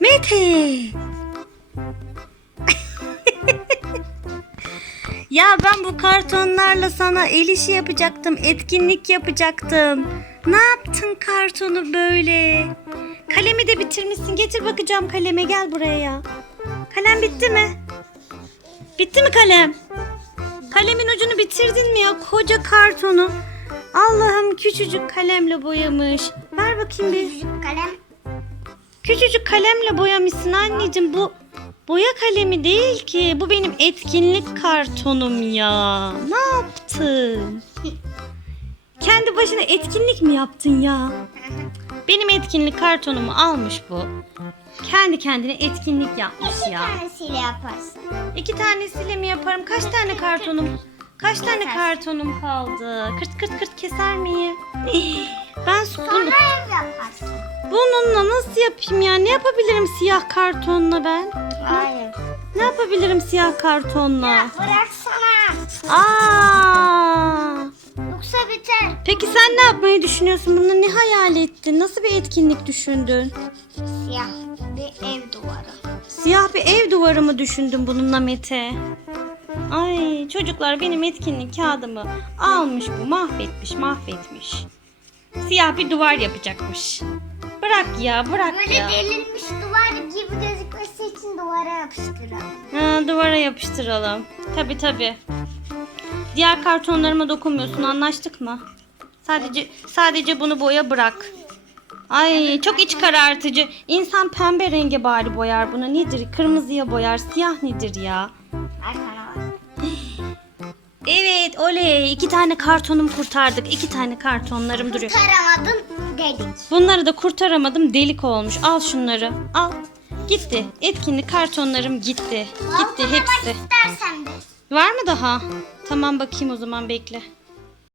Mete. ya ben bu kartonlarla sana el işi yapacaktım, etkinlik yapacaktım. Ne yaptın kartonu böyle? Kalemi de bitirmişsin. Getir bakacağım kaleme. Gel buraya. Kalem bitti mi? Bitti mi kalem? Kalemin ucunu bitirdin mi ya? Koca kartonu. Allah'ım küçücük kalemle boyamış. Ver bakayım bir. Kalem. Küçücük kalemle boyamışsın anneciğim. Bu boya kalemi değil ki. Bu benim etkinlik kartonum ya. Ne yaptın? Kendi başına etkinlik mi yaptın ya? Benim etkinlik kartonumu almış bu. Kendi kendine etkinlik yapmış İki ya. tanesiyle yaparsın. İki tanesiyle mi yaparım? Kaç tane kartonum? Kaç tane kartonum kaldı? Kırt kırt kırt keser miyim? Ben bunu, ev yaparsın. bununla nasıl yapayım ya? Ne yapabilirim siyah kartonla ben? Hayır. Ne yapabilirim siyah kartonla? Bıraksana. Aa! Yoksa biter. Peki sen ne yapmayı düşünüyorsun? Bunu ne hayal ettin? Nasıl bir etkinlik düşündün? Siyah bir ev duvarı. Siyah bir ev duvarı mı düşündün bununla Mete? Ay çocuklar benim etkinlik kağıdımı almış bu mahvetmiş mahvetmiş. Siyah bir duvar yapacakmış. Bırak ya bırak Böyle ya. delinmiş duvar gibi gözükmesi için duvara yapıştıralım. Ha, duvara yapıştıralım. Tabi tabi. Diğer kartonlarıma dokunmuyorsun anlaştık mı? Sadece sadece bunu boya bırak. Ay çok iç karartıcı. İnsan pembe renge bari boyar bunu. Nedir? Kırmızıya boyar. Siyah nedir ya? Arkana. Evet oley. iki tane kartonum kurtardık. İki tane kartonlarım duruyor. Kurtaramadın dedik. Bunları da kurtaramadım. Delik olmuş. Al şunları. Al. Gitti. Etkinlik kartonlarım gitti. Gitti Balkona bak hepsi. istersen de. Var mı daha? Tamam bakayım o zaman bekle.